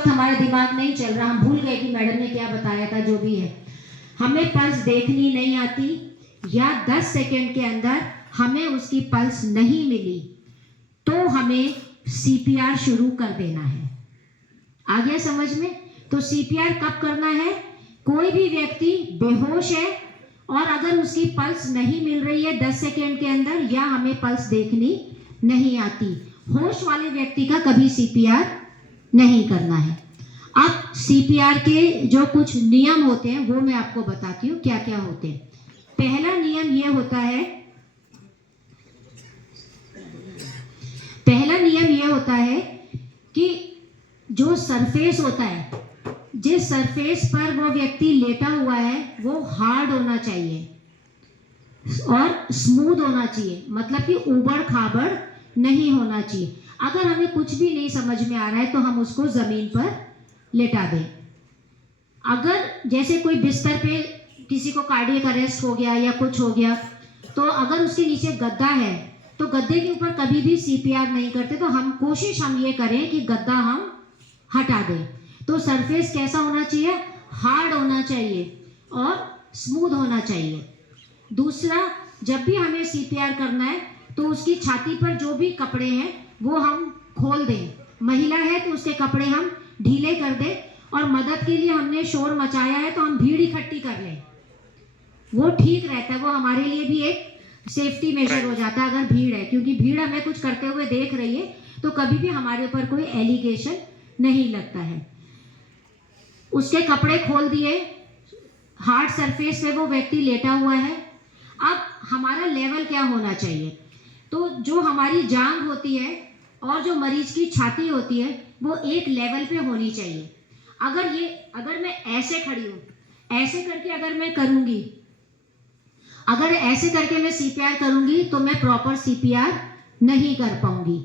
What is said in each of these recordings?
वक्त हमारा दिमाग नहीं चल रहा, हम भूल गए कि मैडम ने क्या बताया था, जो भी है, हमें पल्स देखनी नहीं आती या 10 सेकंड के अंदर हमें उसकी पल्स नहीं मिली, तो हमें सीपीआर शुरू कर देना है। आ गया समझ में? तो सीपीआर कब करना है? कोई भी व्यक्ति बेहोश है और अगर उसकी पल्स नहीं मिल रही है 10 सेकंड के अंदर, या हमें पल्स देखनी नहीं आती, होश वाले व्यक्ति का कभी सीपीआर नहीं करना है। अब सीपीआर के जो कुछ नियम होते हैं वो मैं आपको बताती हूँ क्या क्या होते हैं। पहला नियम ये होता है कि जो सरफेस होता है, जिस सरफेस पर वो व्यक्ति लेटा हुआ है वो हार्ड होना चाहिए और स्मूथ होना चाहिए, मतलब कि उबड़ खाबड़ नहीं होना चाहिए। अगर हमें कुछ भी नहीं समझ में आ रहा है तो हम उसको जमीन पर लेटा दें। अगर जैसे कोई बिस्तर पे किसी को कार्डियक अरेस्ट हो गया या कुछ हो गया, तो अगर उसके नीचे गद्दा है तो गद्दे के ऊपर कभी भी सीपीआर नहीं करते, तो हम ये करें कि गद्दा हम हटा दें। तो सरफेस कैसा होना चाहिए? हार्ड होना चाहिए और स्मूथ होना चाहिए। दूसरा, जब भी हमें सीपीआर करना है तो उसकी छाती पर जो भी कपड़े हैं वो हम खोल दें। महिला है तो उसके कपड़े हम ढीले कर दें, और मदद के लिए हमने शोर मचाया है तो हम भीड़ इकट्ठी कर लें, वो ठीक रहता है, वो हमारे लिए भी एक सेफ्टी मेजर हो जाता है अगर भीड़ है, क्योंकि भीड़ हमें कुछ करते हुए देख रही है तो कभी भी हमारे ऊपर कोई एलिगेशन नहीं लगता है। उसके कपड़े खोल दिए, हार्ड सरफेस पे वो व्यक्ति लेटा हुआ है। अब हमारा लेवल क्या होना चाहिए? तो जो हमारी जांघ होती है और जो मरीज की छाती होती है वो एक लेवल पे होनी चाहिए। अगर मैं ऐसे खड़ी हूँ, ऐसे करके अगर मैं करूँगी, अगर ऐसे करके मैं सीपीआर करूँगी तो मैं प्रॉपर सीपीआर नहीं कर पाऊँगी।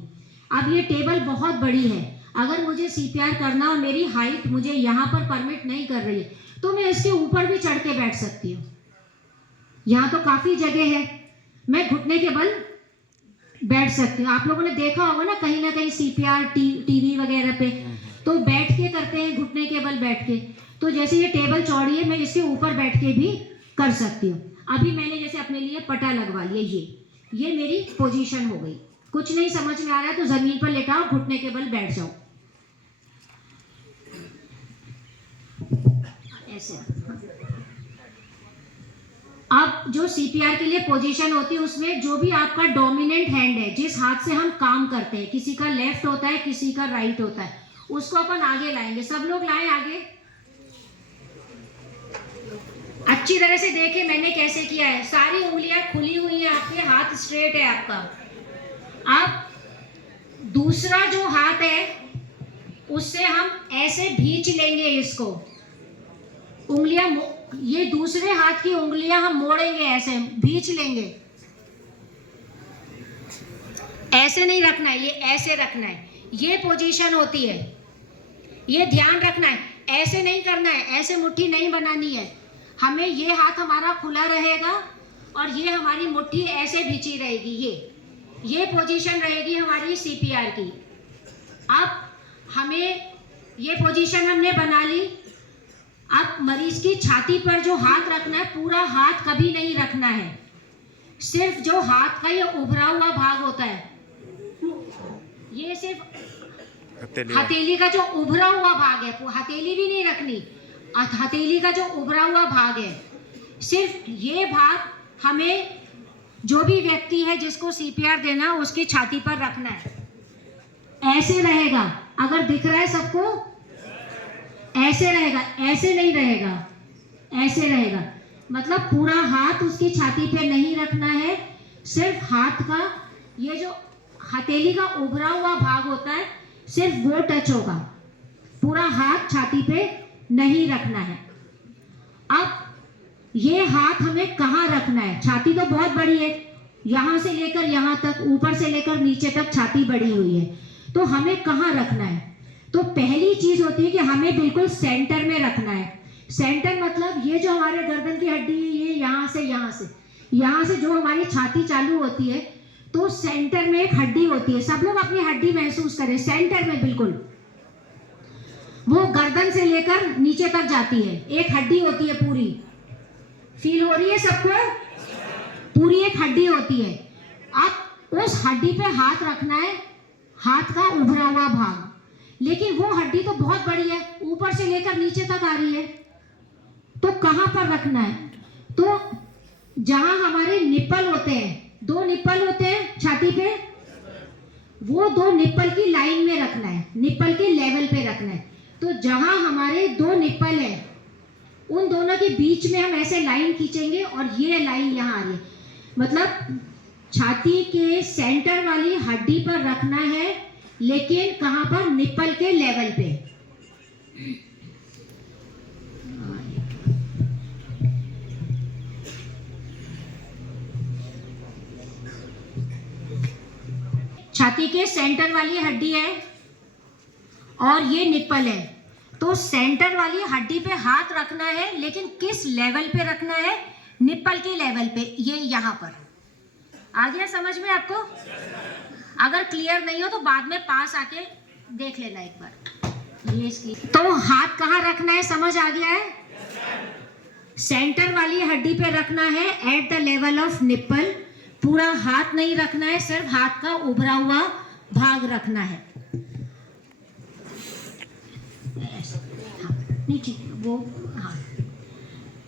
अब ये टेबल बहुत बड़ी है, अगर मुझे सीपीआर करना और मेरी हाइट मुझे यहाँ पर परमिट नहीं कर रही है तो मैं इसके ऊपर भी चढ़ के बैठ सकती हूँ। यहाँ तो काफ़ी जगह है, मैं घुटने के बल बैठ सकती हूँ। आप लोगों ने देखा होगा ना कहीं सीपीआर टीवी वगैरह पे तो बैठ के करते हैं, घुटने के बल बैठ के। तो जैसे ये टेबल चौड़ी है, मैं इसके ऊपर बैठ के भी कर सकती हूँ। अभी मैंने जैसे अपने लिए पटा लगवा लिया, ये मेरी पोजीशन हो गई। कुछ नहीं समझ में आ रहा है तो जमीन पर लेटाओ, घुटने के बल बैठ जाओ, ऐसे। अब जो सीपीआर के लिए पोजीशन होती है उसमें जो भी आपका डोमिनेंट हैंड है, जिस हाथ से हम काम करते हैं, किसी का लेफ्ट होता है, किसी का राइट होता है, उसको अपन आगे लाएंगे। सब लोग लाएं आगे। अच्छी तरह से देखें मैंने कैसे किया है। सारी उंगलियां खुली हुई हैं आपके, हाथ स्ट्रेट है आपका। अब दूसरा जो हाथ है उससे हम ऐसे भींच लेंगे इसको, उंगलियां, ये दूसरे हाथ की उंगलियां हम मोड़ेंगे, ऐसे भींच लेंगे। ऐसे नहीं रखना है, ये ऐसे रखना है। ये पोजीशन होती है, ये ध्यान रखना है। ऐसे नहीं करना है, ऐसे मुट्ठी नहीं बनानी है हमें। ये हाथ हमारा खुला रहेगा और ये हमारी मुट्ठी ऐसे भींची रहेगी। ये पोजीशन रहेगी हमारी सीपीआर की। अब हमें ये पोजीशन हमने बना ली। अब मरीज की छाती पर जो हाथ रखना है, पूरा हाथ कभी नहीं रखना है, सिर्फ जो हाथ का ये उभरा हुआ भाग होता है, ये सिर्फ हथेली का जो उभरा हुआ भाग है, हथेली भी नहीं रखनी, हथेली का जो उभरा हुआ भाग है, सिर्फ ये भाग हमें जो भी व्यक्ति है जिसको सीपीआर देना उसकी छाती पर रखना है। ऐसे रहेगा, अगर दिख रहा है सबको, ऐसे रहेगा, ऐसे नहीं रहेगा, ऐसे रहेगा। मतलब पूरा हाथ उसकी छाती पे नहीं रखना है, सिर्फ हाथ का ये जो हथेली का उभरा हुआ भाग होता है सिर्फ वो टच होगा, पूरा हाथ छाती पे नहीं रखना है। अब ये हाथ हमें कहाँ रखना है? छाती तो बहुत बड़ी है, यहाँ से लेकर यहाँ तक, ऊपर से लेकर नीचे तक छाती बड़ी हुई है, तो हमें कहाँ रखना है? तो पहली चीज होती है कि हमें बिल्कुल सेंटर में रखना है। सेंटर मतलब ये जो हमारे गर्दन की हड्डी है, ये यहाँ से जो हमारी छाती चालू होती है, तो सेंटर में एक हड्डी होती है। सब लोग अपनी हड्डी महसूस करें, सेंटर में बिल्कुल। वो गर्दन से लेकर नीचे तक जाती है, एक हड्डी होती है पूरी। फील हो रही है सबको? पूरी एक हड्डी होती है। अब उस हड्डी पे हाथ रखना है, हाथ का उभरा हुआ भाग। लेकिन वो हड्डी तो बहुत बड़ी है, ऊपर से लेकर नीचे तक आ रही है, तो कहाँ पर रखना है? तो जहां हमारे निप्पल होते हैं, 2 निप्पल होते हैं छाती पे, वो 2 निप्पल की लाइन में रखना है, निप्पल के लेवल पे रखना है। तो जहां हमारे 2 निप्पल है, उन दोनों के बीच में हम ऐसे लाइन खींचेंगे और ये लाइन यहाँ आ रही है। मतलब छाती के सेंटर वाली हड्डी पर रखना है, लेकिन कहाँ पर? निप्पल के लेवल पे। छाती के सेंटर वाली हड्डी है और ये निप्पल है। तो सेंटर वाली हड्डी पे हाथ रखना है, लेकिन किस लेवल पे रखना है? निप्पल के लेवल पे, ये यहाँ पर। आ गया समझ में आपको? अगर क्लियर नहीं हो तो बाद में पास आके देख लेना एक बार। ये इसकी तो हाथ कहाँ रखना है, समझ आ गया है? सेंटर वाली हड्डी पे रखना है, at the level of nipple. पूरा हाथ नहीं रखना है, सिर्फ हाथ का उभरा हुआ भाग रखना है। नहीं ठीक, वो हाँ,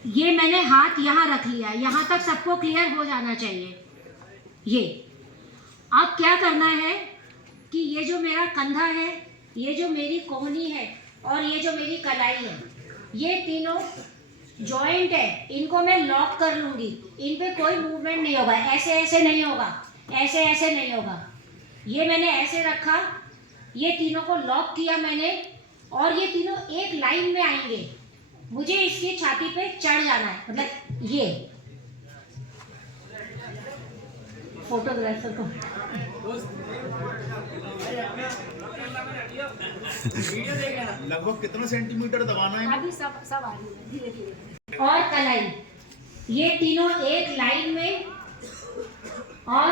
ये मैंने हाथ यहाँ रख लिया, यहाँ तक सबको क्लियर हो जाना चाहिए। ये अब क्या करना है कि ये जो मेरा कंधा है, ये जो मेरी कोहनी है और ये जो मेरी कलाई है, ये तीनों जॉइंट है, इनको मैं लॉक कर लूंगी। इन पे कोई मूवमेंट नहीं होगा, ऐसे ऐसे नहीं होगा, ऐसे ऐसे नहीं होगा। ये मैंने ऐसे रखा, ये तीनों को लॉक किया मैंने, और ये तीनों एक लाइन में आएंगे। मुझे इसकी छाती पे चढ़ जाना है, मतलब ये फोटोग्राफर को लगभग कितना सेंटीमीटर दबाना है? अभी सब आ रही है धीरे धीरे। और कलाई, ये तीनों एक लाइन में। और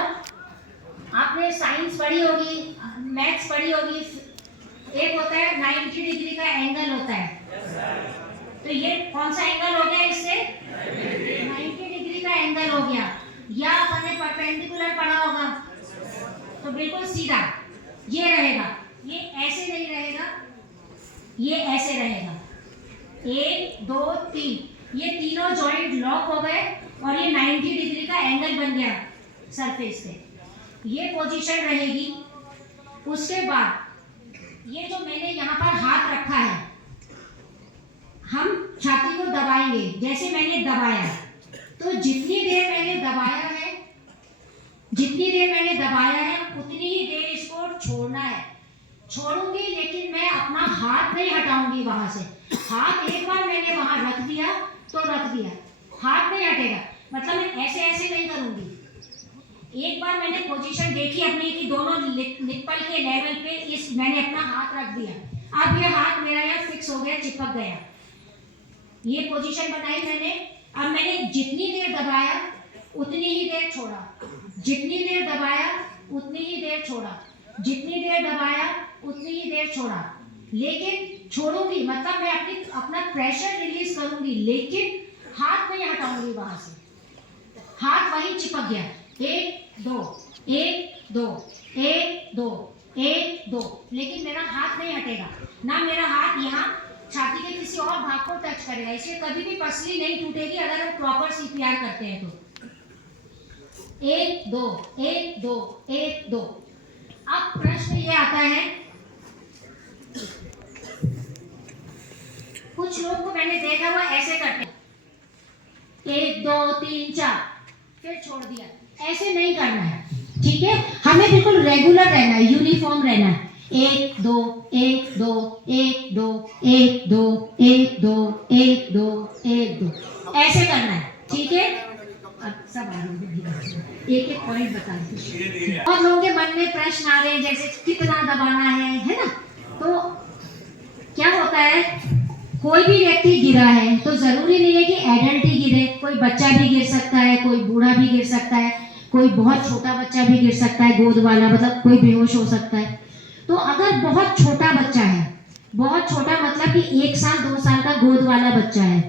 आपने साइंस पढ़ी होगी, मैथ्स पढ़ी होगी, एक होता है 90 डिग्री का एंगल होता है। तो ये कौन सा एंगल हो गया? इससे 90 डिग्री का एंगल हो गया। या अपने परपेंडिकुलर पढ़ा होगा, तो बिल्कुल सीधा ये रहेगा, ये ऐसे नहीं रहेगा, ये ऐसे रहेगा। 1 2 3, ये तीनों जॉइंट लॉक हो गए और ये 90 डिग्री का एंगल बन गया सरफेस पे। ये पोजीशन रहेगी। उसके बाद ये जो मैंने यहाँ पर हाथ रखा है, हम छाती को दबाएंगे। जैसे मैंने दबाया, तो जितनी देर मैंने दबाया है, उतनी ही देर इसको छोड़ना है। छोड़ूंगी, लेकिन मैं अपना हाथ नहीं हटाऊंगी वहां से। हाथ एक बार मैंने वहां रख दिया तो रख दिया, हाथ नहीं हटेगा। मतलब मैं ऐसे ऐसे नहीं करूंगी। एक बार मैंने पोजीशन देखी अपनी कि दोनों निप्पल के लेवल पे इस मैंने अपना हाथ रख दिया। अब ये हाथ मेरा यहाँ फिक्स हो गया, चिपक गया। ये पोजीशन बनाई मैंने। अब मैंने जितनी देर दबाया उतनी ही देर छोड़ा, जितनी देर दबाया उतनी ही देर छोड़ा, जितनी देर दबाया उतनी ही देर छोड़ा। लेकिन छोड़ूंगी, मतलब मैं अपना प्रेशर रिलीज करूंगी, लेकिन हाथ नहीं हटाऊंगी वहां से। हाथ वहीं चिपक गया। 1 2 1 2 1 2 1 2, लेकिन मेरा हाथ नहीं हटेगा। ना मेरा हाथ यहाँ छाती के किसी और भाग को टच करेगा। इसलिए कभी भी पसली नहीं टूटेगी अगर हम प्रॉपर सीपीआर करते हैं तो। 1 2 1 2 1 2। अब प्रश्न ये आता है, कुछ लोग को मैंने देखा हुआ ऐसे करते हैं, 1 2 3 4, फिर छोड़ दिया। ऐसे नहीं करना है, ठीक है? हमें बिल्कुल रेगुलर रहना है, यूनिफॉर्म रहना है। 1 2 1 2 1 2 1 2 1 2 1 2 1 2, ऐसे करना है, ठीक है? अब सब आ रही एक एक पॉइंट बता दीजिए। और लोगों के मन में प्रश्न आ रहे हैं, जैसे कितना दबाना है ना? तो क्या होता है, कोई भी व्यक्ति गिरा है तो जरूरी नहीं है कि एडल्ट ही गिरे, कोई बच्चा भी गिर सकता है, कोई बूढ़ा भी गिर सकता है, कोई बहुत छोटा बच्चा भी गिर सकता है, गोद वाला, मतलब कोई बेहोश हो सकता है। तो अगर बहुत छोटा बच्चा है, बहुत छोटा मतलब कि 1 साल 2 साल का गोद वाला बच्चा है,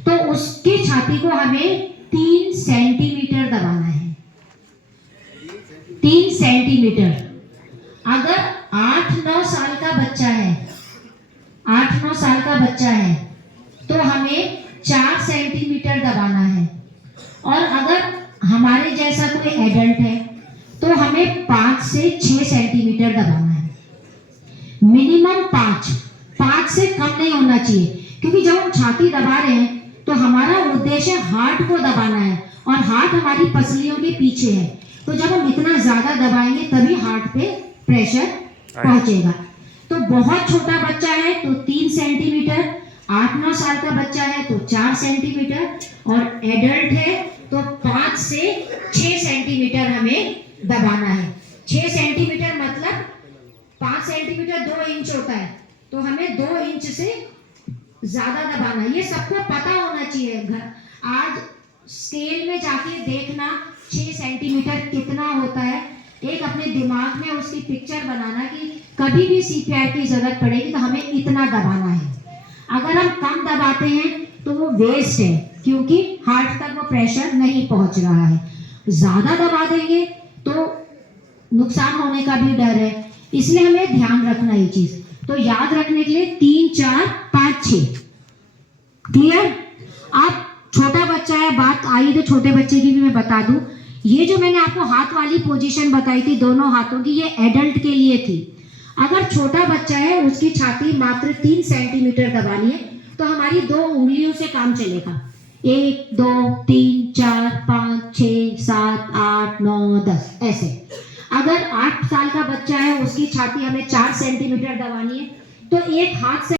तो उसकी छाती को हमें 3 सेंटीमीटर दबाना है, 3 सेंटीमीटर। अगर 8-9 साल का बच्चा है, 8-9 साल का बच्चा है, तो हमें 4 सेंटीमीटर दबाना है। और अगर हमारे जैसा कोई एडल्ट है तो हमें 5 से 6 सेंटीमीटर दबाना है, मिनिमम 5 से कम नहीं होना चाहिए, क्योंकि जब हम छाती दबा रहे हैं तो हमारा उद्देश्य हार्ट को दबाना है, और हार्ट हमारी पसलियों के पीछे है, तो जब हम इतना ज्यादा दबाएंगे तभी हार्ट पे प्रेशर पहुंचेगा। तो बहुत छोटा बच्चा है तो 3 सेंटीमीटर, 8-9 साल का बच्चा है तो 4 सेंटीमीटर, और एडल्ट है तो 5 से 6 सेंटीमीटर हमें दबाना है। 6 सेंटीमीटर मतलब 5 सेंटीमीटर 2 इंच होता है, तो हमें 2 इंच से ज्यादा दबाना है। ये सबको पता होना चाहिए। आज स्केल में जाके देखना 6 सेंटीमीटर कितना होता है, एक अपने दिमाग में उसकी पिक्चर बनाना कि कभी भी सीपीआर की जरूरत पड़ेगी तो हमें इतना दबाना है। अगर हम कम दबाते हैं तो वो वेस्ट है, क्योंकि हार्ट तक वो प्रेशर नहीं पहुंच रहा है। ज्यादा दबा देंगे तो नुकसान होने का भी डर है, इसलिए हमें ध्यान रखना ये चीज। तो याद रखने के लिए 3, 4, 5, 6। क्लियर? आप छोटा बच्चा है, बात आई तो छोटे बच्चे की भी मैं बता दूं, ये जो मैंने आपको हाथ वाली पोजीशन बताई थी दोनों हाथों की, ये एडल्ट के लिए थी। अगर छोटा बच्चा है उसकी छाती मात्र 3 सेंटीमीटर दबानी है, तो हमारी 2 उंगलियों से काम चलेगा। 1, 2, 3, 4, 5, 6, 7, 8, 9, 10 ऐसे। अगर 8 साल का बच्चा है उसकी छाती हमें 4 सेंटीमीटर दबानी है, तो एक हाथ से